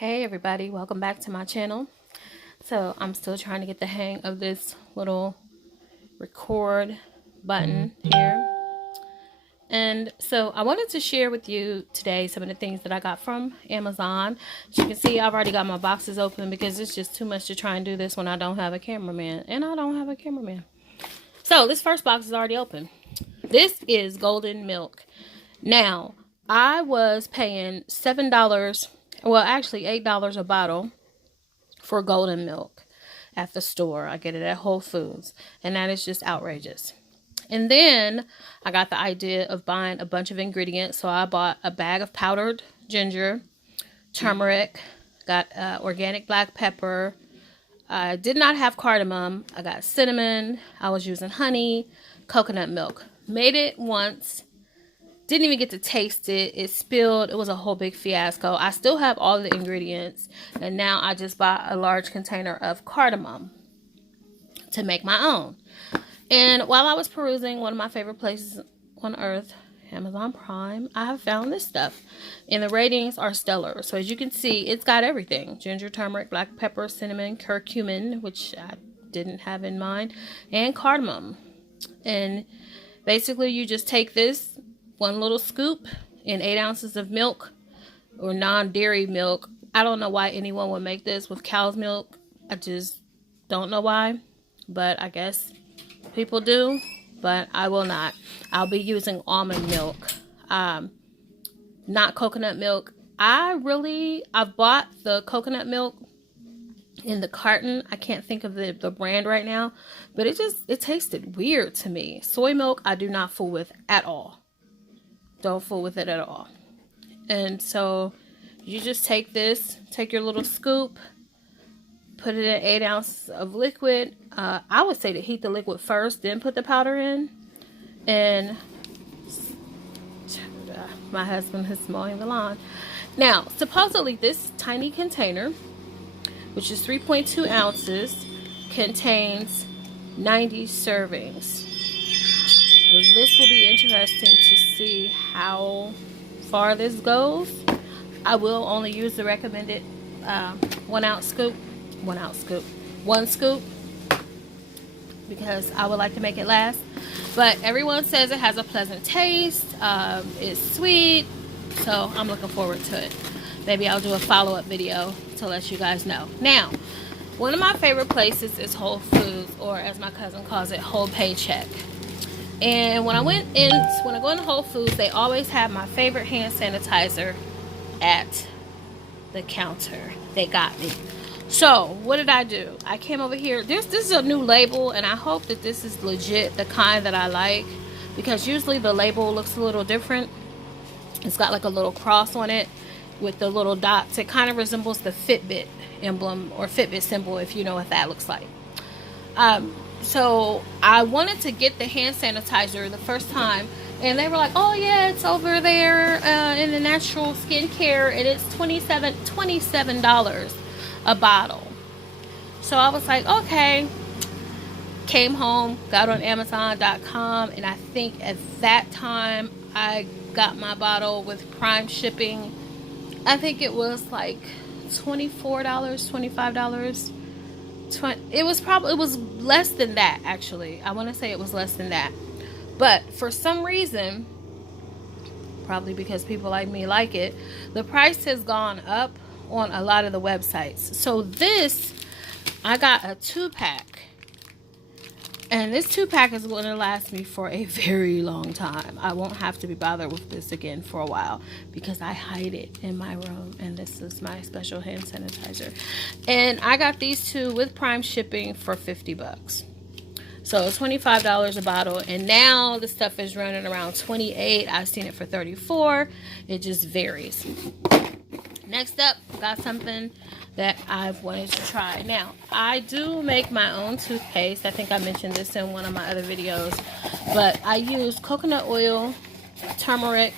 Hey everybody, welcome back to my channel. So I'm still trying to get the hang of this little record button here. And so I wanted to share with you today some of the things that I got from Amazon. As you can see, I've already got my boxes open because it's just too much to try and do this when I don't have a cameraman. And I don't have a cameraman. So this first box is already open. This is golden milk. Now, I was paying $7, well actually $8 a bottle for golden milk at the store. I get it at Whole Foods, and that is just outrageous. And then I got the idea of buying a bunch of ingredients, so I bought a bag of powdered ginger, turmeric, got organic black pepper. I did not have cardamom. I got cinnamon. I was using honey, coconut milk. Made it once. Didn't even get to taste it. It spilled. It was a whole big fiasco. I still have all the ingredients. And now I just bought a large container of cardamom to make my own. And while I was perusing one of my favorite places on earth, Amazon Prime, I have found this stuff. And the ratings are stellar. So as you can see, it's got everything. Ginger, turmeric, black pepper, cinnamon, curcumin, which I didn't have in mind, and cardamom. And basically you just take this one little scoop in 8 ounces of milk or non-dairy milk. I don't know why anyone would make this with cow's milk. I just don't know why, but I guess people do, but I will not. I'll be using almond milk, not coconut milk. I've bought the coconut milk in the carton. I can't think of the brand right now, but it tasted weird to me. Soy milk I do not fool with at all. Don't fool with it at all. And so you just take your little scoop, put it in 8 ounces of liquid. I would say to heat the liquid first, then put the powder in. And my husband is mowing the lawn. Now, supposedly this tiny container, which is 3.2 ounces, contains 90 servings. This will be interesting to see how far this goes. I will only use the recommended 1 scoop, because I would like to make it last. But everyone says it has a pleasant taste. It's sweet, so I'm looking forward to it. Maybe I'll do a follow-up video to let you guys know. Now, one of my favorite places is Whole Foods, or as my cousin calls it, Whole Paycheck. And when I go into Whole Foods, they always have my favorite hand sanitizer at the counter. They got me. So what did I do? I came over here. This is a new label, and I hope that this is legit, the kind that I like, because usually the label looks a little different. It's got like a little cross on it with the little dots. It kind of resembles the Fitbit emblem or Fitbit symbol, if you know what that looks like. So I wanted to get the hand sanitizer the first time, and they were like, oh yeah, it's over there in the natural skincare, and it's $27 a bottle. So I was like, okay. Came home, got on Amazon.com, and I think at that time I got my bottle with Prime shipping. I think it was like $24, $25. It was less than that, actually. I want to say it was less than that. But for some reason, probably because people like me like it, the price has gone up on a lot of the websites. So this, I got a 2-pack. And this 2-pack is going to last me for a very long time. I won't have to be bothered with this again for a while, because I hide it in my room, and this is my special hand sanitizer. And I got these two with Prime shipping for $50. So $25 a bottle, and now the stuff is running around $28. I've seen it for $34. It just varies. Next up, got something that I've wanted to try. Now, I do make my own toothpaste. I think I mentioned this in one of my other videos. But I use coconut oil, turmeric,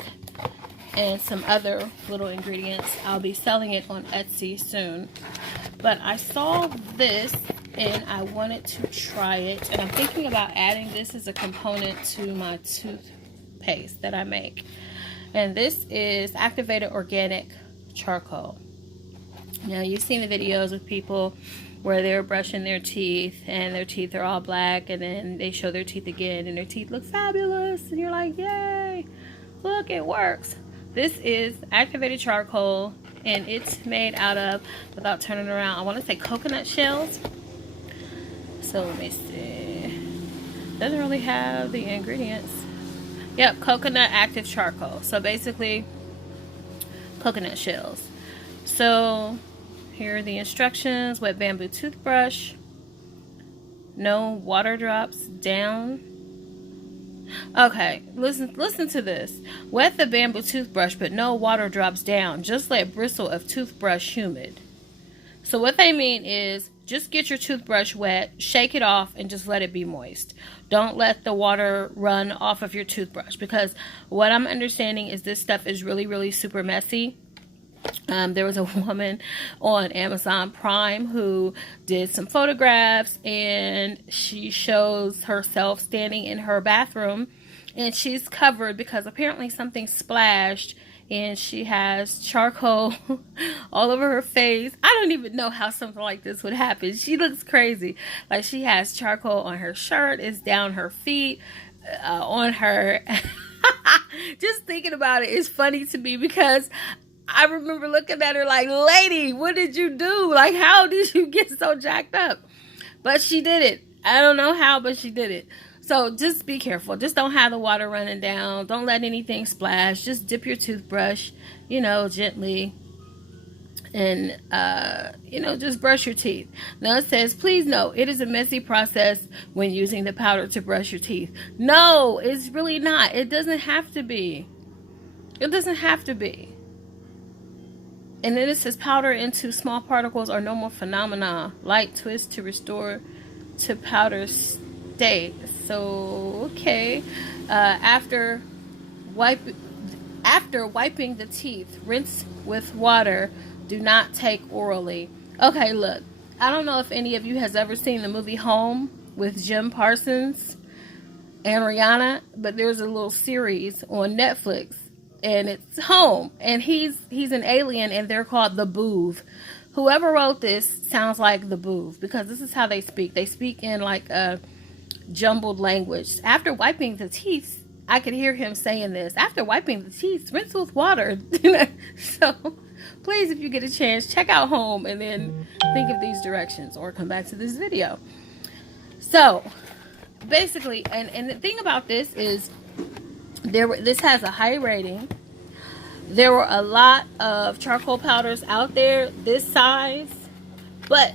and some other little ingredients. I'll be selling it on Etsy soon. But I saw this, and I wanted to try it. And I'm thinking about adding this as a component to my toothpaste that I make. And this is activated organic charcoal. Now, you've seen the videos of people where they're brushing their teeth and their teeth are all black, and then they show their teeth again and their teeth look fabulous, and you're like, yay, look, it works. This is activated charcoal, and it's made out of, without turning around, I want to say coconut shells. So let me see. Doesn't really have the ingredients. Yep, coconut active charcoal. So basically, coconut shells. So here are the instructions. Wet bamboo toothbrush. No water drops down. Okay, listen to this. Wet the bamboo toothbrush, but no water drops down. Just let bristle of toothbrush humid. So what they mean is, just get your toothbrush wet, shake it off, and just let it be moist. Don't let the water run off of your toothbrush, because what I'm understanding is this stuff is really, really super messy. There was a woman on Amazon Prime who did some photographs, and she shows herself standing in her bathroom, and she's covered because apparently something splashed, and she has charcoal all over her face. I don't even know how something like this would happen. She looks crazy. Like, she has charcoal on her shirt, it's down her feet, on her. Just thinking about it is funny to me, because I remember looking at her like, lady, what did you do? Like, how did you get so jacked up? But she did it. I don't know how, but she did it. So just be careful. Just don't have the water running down. Don't let anything splash. Just dip your toothbrush, gently. And, just brush your teeth. Now it says, please note, it is a messy process when using the powder to brush your teeth. No, it's really not. It doesn't have to be. It doesn't have to be. And then it says powder into small particles are normal phenomena. Light twist to restore to powder state. So, okay. After wiping the teeth, rinse with water. Do not take orally. Okay, look. I don't know if any of you has ever seen the movie Home with Jim Parsons and Rihanna, but there's a little series on Netflix. And it's Home, and he's an alien, and they're called the Boov. Whoever wrote this sounds like the Boov, because this is how they speak. They speak in like a jumbled language. After wiping the teeth, I could hear him saying this. After wiping the teeth, rinse with water. So, please, if you get a chance, check out Home, and then think of these directions, or come back to this video. So, basically, and the thing about this is, this has a high rating. There were a lot of charcoal powders out there this size, but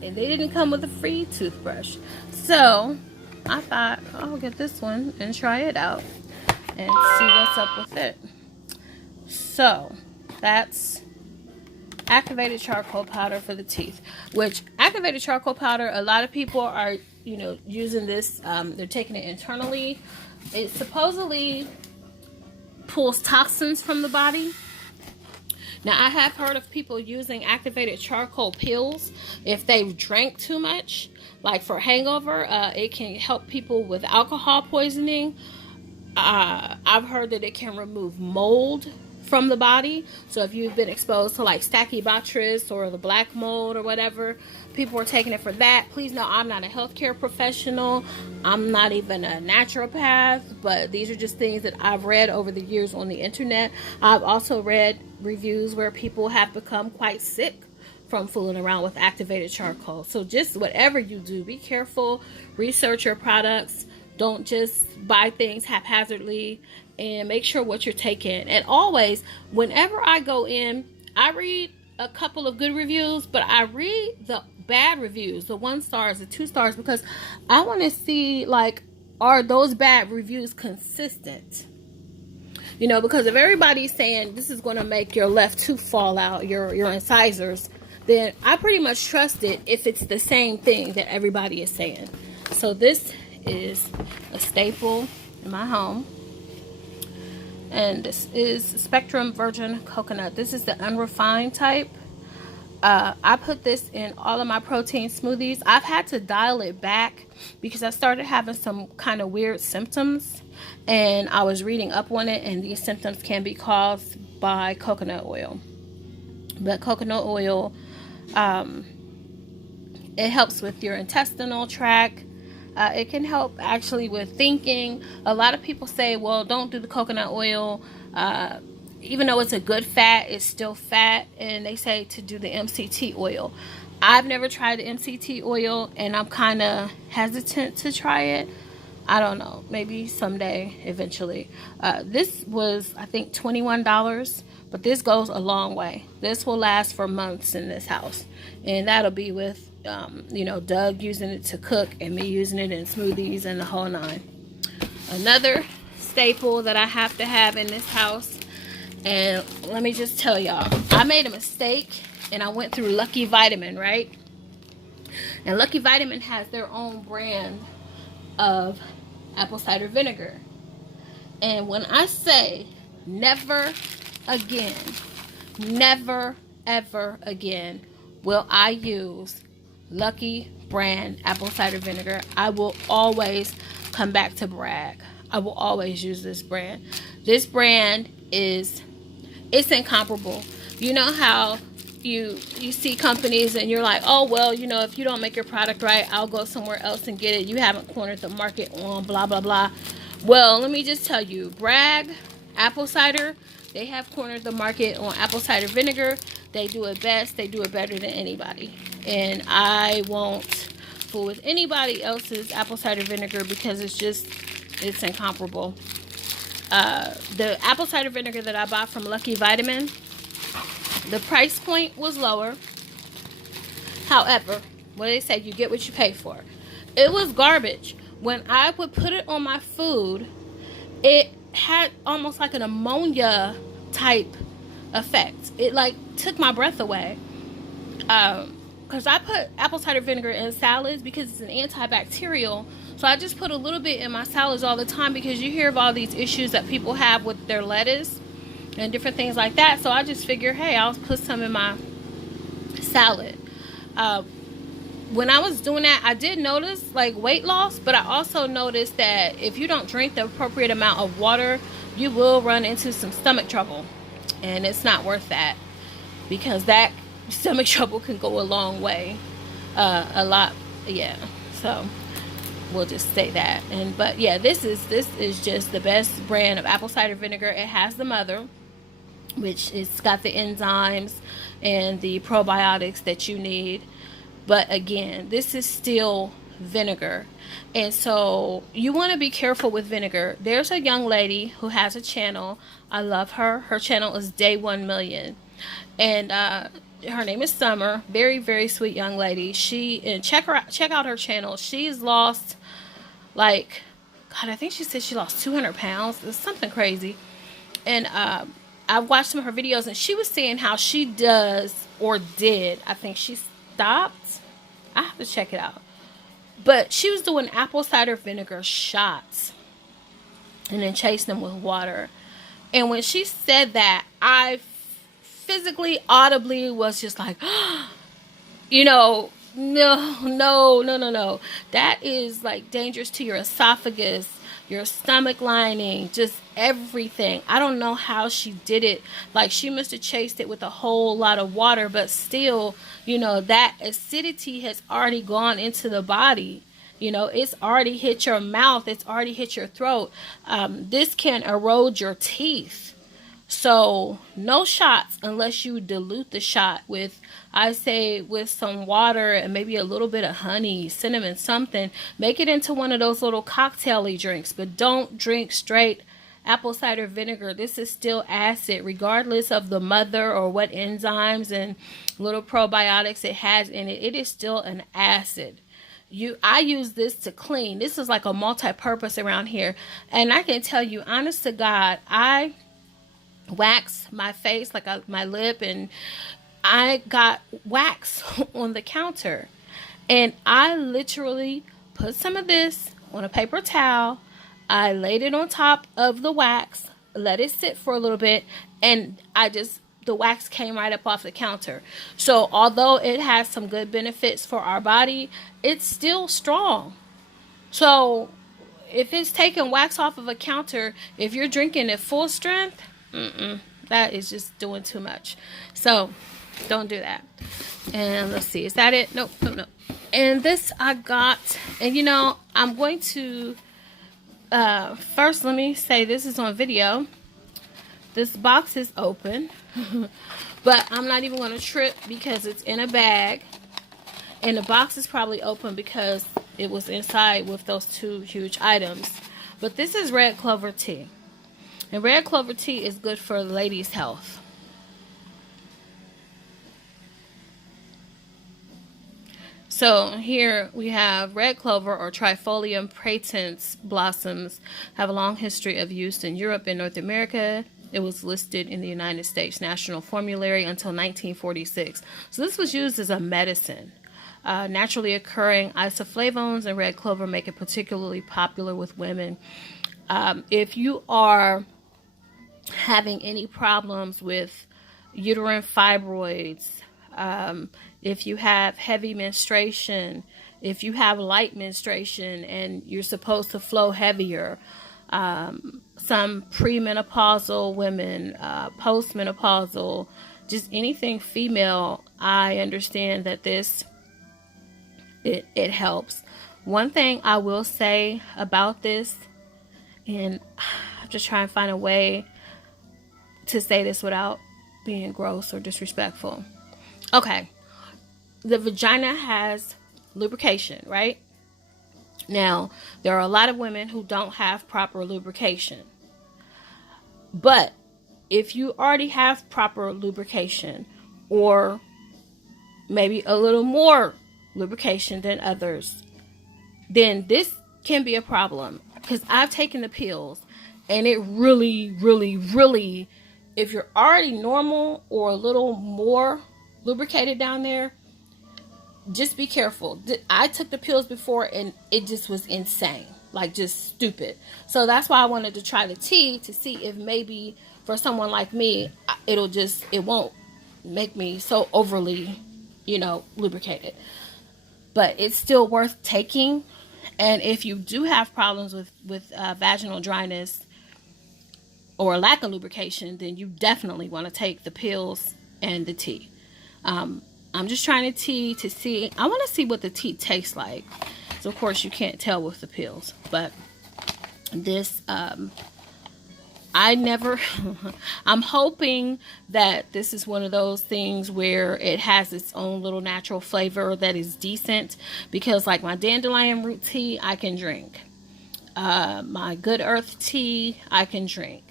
they didn't come with a free toothbrush. So I thought I'll get this one and try it out and see what's up with it. So that's activated charcoal powder for the teeth, which activated charcoal powder, a lot of people are using this. They're taking it internally. It supposedly pulls toxins from the body. Now, I have heard of people using activated charcoal pills if they've drank too much, like for hangover. It can help people with alcohol poisoning. I've heard that it can remove mold from the body. So if you've been exposed to like Stachybotrys or the black mold or whatever, people are taking it for that. Please know I'm not a healthcare professional. I'm not even a naturopath, but these are just things that I've read over the years on the internet. I've also read reviews where people have become quite sick from fooling around with activated charcoal. So just whatever you do, be careful, research your products. Don't just buy things haphazardly, and make sure what you're taking. And always, whenever I go in, I read a couple of good reviews, but I read the bad reviews, the 1 stars, the 2 stars, because I want to see, like, are those bad reviews consistent? Because if everybody's saying this is going to make your left tooth fall out, your incisors, then I pretty much trust it if it's the same thing that everybody is saying. So this is a staple in my home. And this is Spectrum Virgin Coconut. This is the unrefined type. I put this in all of my protein smoothies. I've had to dial it back because I started having some kind of weird symptoms. And I was reading up on it, and these symptoms can be caused by coconut oil. But coconut oil, it helps with your intestinal tract. It can help actually with thinking. A lot of people say, well, don't do the coconut oil. Even though it's a good fat, it's still fat. And they say to do the MCT oil. I've never tried the MCT oil, and I'm kind of hesitant to try it. I don't know. Maybe someday, eventually. This was, I think, $21. But this goes a long way. This will last for months in this house. And that'll be with, Doug using it to cook and me using it in smoothies and the whole nine. Another staple that I have to have in this house. And let me just tell y'all, I made a mistake and I went through Lucky Vitamin, right? And Lucky Vitamin has their own brand of apple cider vinegar. And when I say never again, never ever again will I use Lucky brand apple cider vinegar, I will always come back to brag. I will always use this brand. This brand it's incomparable. You know how you see companies and you're like, oh, well, if you don't make your product right, I'll go somewhere else and get it. You haven't cornered the market on blah, blah, blah. Well, let me just tell you, Bragg apple cider, they have cornered the market on apple cider vinegar. They do it best. They do it better than anybody. And I won't fool with anybody else's apple cider vinegar because it's incomparable. The apple cider vinegar that I bought from Lucky Vitamin, the price point was lower. However, what they say, you get what you pay for. It was garbage. When I would put it on my food, it had almost like an ammonia type effect. It like took my breath away. Because I put apple cider vinegar in salads because it's an antibacterial. So I just put a little bit in my salads all the time because you hear of all these issues that people have with their lettuce and different things like that. So I just figure, hey, I'll put some in my salad. When I was doing that, I did notice like weight loss, but I also noticed that if you don't drink the appropriate amount of water, you will run into some stomach trouble, and it's not worth that because that stomach trouble can go a long way, a lot, yeah. So we'll just say that. But yeah, this is just the best brand of apple cider vinegar. It has the mother, which it's got the enzymes and the probiotics that you need. But again, this is still vinegar. And so you want to be careful with vinegar. There's a young lady who has a channel. I love her. Her channel is Day 1 Million. And her name is Summer. Very, very sweet young lady. Check out her channel. She's lost like, God, I think she said she lost 200 pounds. It's something crazy. And I watched some of her videos, and she was saying how she does or did. I think she stopped. I have to check it out. But she was doing apple cider vinegar shots and then chasing them with water. And when she said that, I physically, audibly was just like, no. That is like dangerous to your esophagus, your stomach lining, just everything. I don't know how she did it. Like, she must have chased it with a whole lot of water, but still, that acidity has already gone into the body. It's already hit your mouth. It's already hit your throat. This can erode your teeth. So no shots unless you dilute the shot with, I say, with some water and maybe a little bit of honey, cinnamon, something. Make it into one of those little cocktail-y drinks, but don't drink straight apple cider vinegar. This is still acid, regardless of the mother or what enzymes and little probiotics it has in it. It is still an acid. I use this to clean. This is like a multi-purpose around here. And I can tell you, honest to God, I wax my face, like my lip, and I got wax on the counter, and I literally put some of this on a paper towel. I laid it on top of the wax, let it sit for a little bit, and the wax came right up off the counter. So although it has some good benefits for our body, it's still strong. So if it's taking wax off of a counter, if you're drinking it full strength, that is just doing too much. So Don't do that. And let's see, is that it? Nope, nope, nope. And this I got, and you know, I'm going to first let me say this is on video. This box is open. But I'm not even going to trip because it's in a bag. And the box is probably open because it was inside with those two huge items. But this is red clover tea. And red clover tea is good for the ladies' health. So here we have red clover, or Trifolium pratense blossoms, have a long history of use in Europe and North America. It was listed in the United States National Formulary until 1946. So this was used as a medicine. Naturally occurring isoflavones and red clover make it particularly popular with women. If you are having any problems with uterine fibroids, if you have heavy menstruation, if you have light menstruation and you're supposed to flow heavier, some premenopausal women, postmenopausal, just anything female, I understand that it helps. One thing I will say about this, and I'm just trying to find a way to say this without being gross or disrespectful. Okay, the vagina has lubrication, right? Now, there are a lot of women who don't have proper lubrication. But if you already have proper lubrication, or maybe a little more lubrication than others, then this can be a problem. Because I've taken the pills, and it really, really, really, if you're already normal or a little more lubricated down there, just be careful. I took the pills before and it just was insane, like just stupid. So that's why I wanted to try the tea to see if maybe for someone like me, it won't make me so overly, lubricated. But it's still worth taking. And if you do have problems with vaginal dryness or lack of lubrication, then you definitely want to take the pills and the tea. I'm just trying to tea to see. I want to see what the tea tastes like. So, of course, you can't tell with the pills. But this, I'm hoping that this is one of those things where it has its own little natural flavor that is decent. Because, like my dandelion root tea, I can drink. My Good Earth tea, I can drink.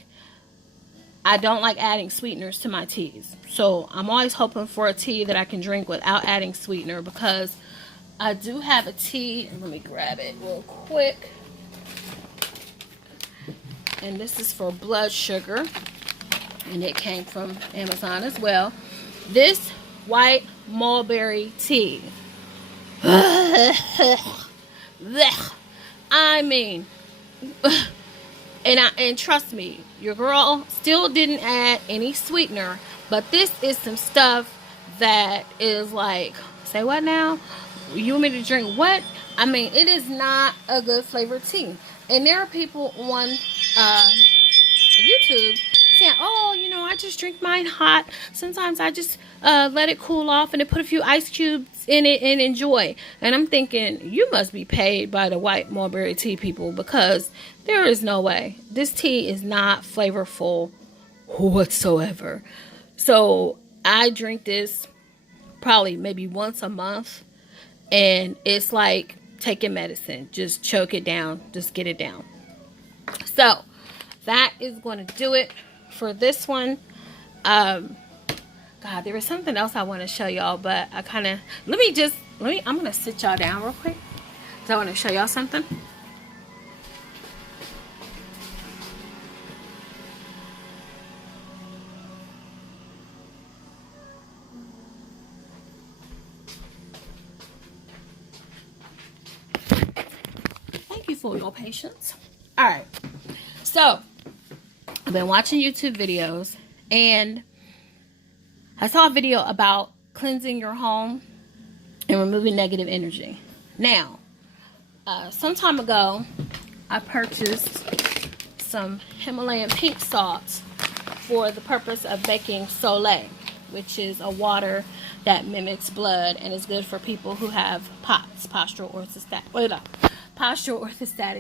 I don't like adding sweeteners to my teas. So I'm always hoping for a tea that I can drink without adding sweetener, because I do have a tea. Let me grab it real quick. And this is for blood sugar. And it came from Amazon as well. This white mulberry tea. I mean... And trust me, your girl still didn't add any sweetener, but this is some stuff that is like, say what now? You want me to drink what? I mean, it is not a good flavored tea. And there are people on YouTube saying, oh, I just drink mine hot. Sometimes I just let it cool off and then put a few ice cubes in it and enjoy. And I'm thinking, you must be paid by the white mulberry tea people, because there is no way. This tea is not flavorful whatsoever. So I drink this probably maybe once a month. And it's like taking medicine. Just choke it down. Just get it down. So that is going to do it for this one. God, there was something else I want to show y'all, but I kind of, I'm going to sit y'all down real quick. So I want to show y'all something. Thank you for your patience. All right. So I've been watching YouTube videos, and I saw a video about cleansing your home and removing negative energy. Now, some time ago, I purchased some Himalayan pink salt for the purpose of making Soleil. which is a water that mimics blood and is good for people who have POTS, postural orthostatic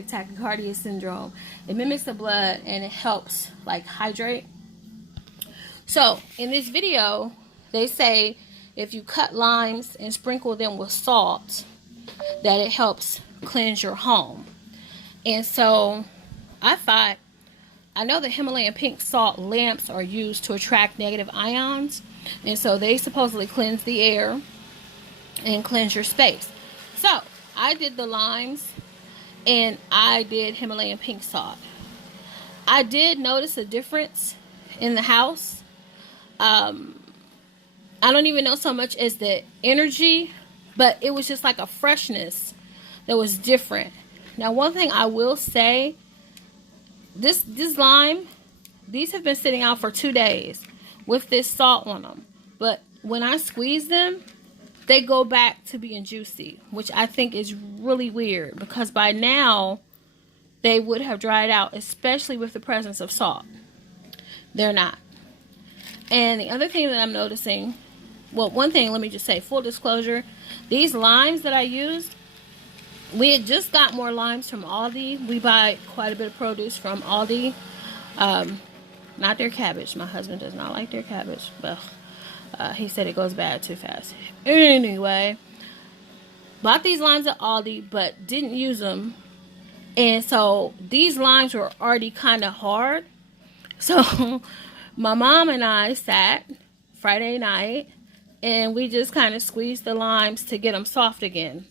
tachycardia syndrome. It mimics the blood and it helps like hydrate. So in this video, they say if you cut limes and sprinkle them with salt, that it helps cleanse your home. And so I thought, I know the Himalayan pink salt lamps are used to attract negative ions, and so they supposedly cleanse the air and cleanse your space. So I did the limes and I did Himalayan pink salt. I did notice a difference in the house. I don't even know so much as the energy, but it was just like a freshness that was different. Now, one thing I will say, this lime, these have been sitting out for 2 days with this salt on them. But when I squeeze them, they go back to being juicy, which I think is really weird because by now they would have dried out, especially with the presence of salt. They're not. And the other thing that I'm noticing, well, one thing, let me just say, full disclosure, these limes that I used, we had just got more limes from Aldi. We buy quite a bit of produce from Aldi. Not their cabbage. My husband does not like their cabbage. But he said it goes bad too fast. Anyway, bought these limes at Aldi, but didn't use them. And so these limes were already kind of hard. So my mom and I sat Friday night, and we just kind of squeezed the limes to get them soft again.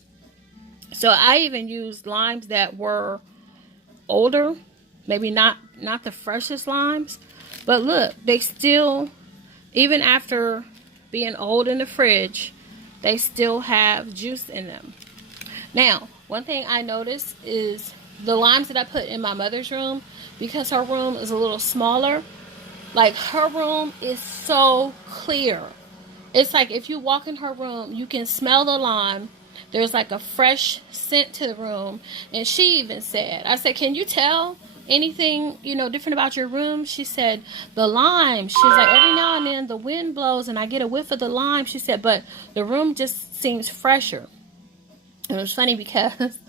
So I even used limes that were older, maybe not the freshest limes, but look, they still, even after being old in the fridge, they still have juice in them. Now, one thing I noticed is the limes that I put in my mother's room, because her room is a little smaller, like her room is so clear. It's like if you walk in her room, you can smell the lime. There's like a fresh scent to the room. And she even said, I said, can you tell anything, different about your room? She said, the lime. She's like, every now and then the wind blows and I get a whiff of the lime. She said, but the room just seems fresher. And it was funny because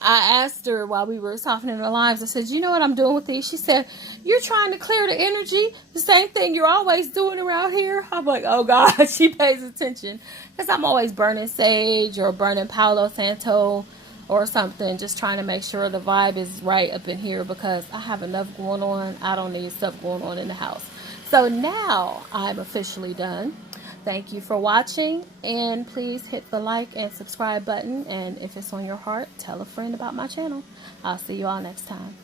I asked her while we were softening the limes, I said, you know what I'm doing with these? She said, you're trying to clear the energy. The same thing you're always doing around here. I'm like, oh God, she pays attention. Because I'm always burning sage or burning Palo Santo or something, just trying to make sure the vibe is right up in here because I have enough going on. I don't need stuff going on in the house. So now I'm officially done. Thank you for watching, and please hit the like and subscribe button, and if it's on your heart, tell a friend about my channel. I'll see you all next time.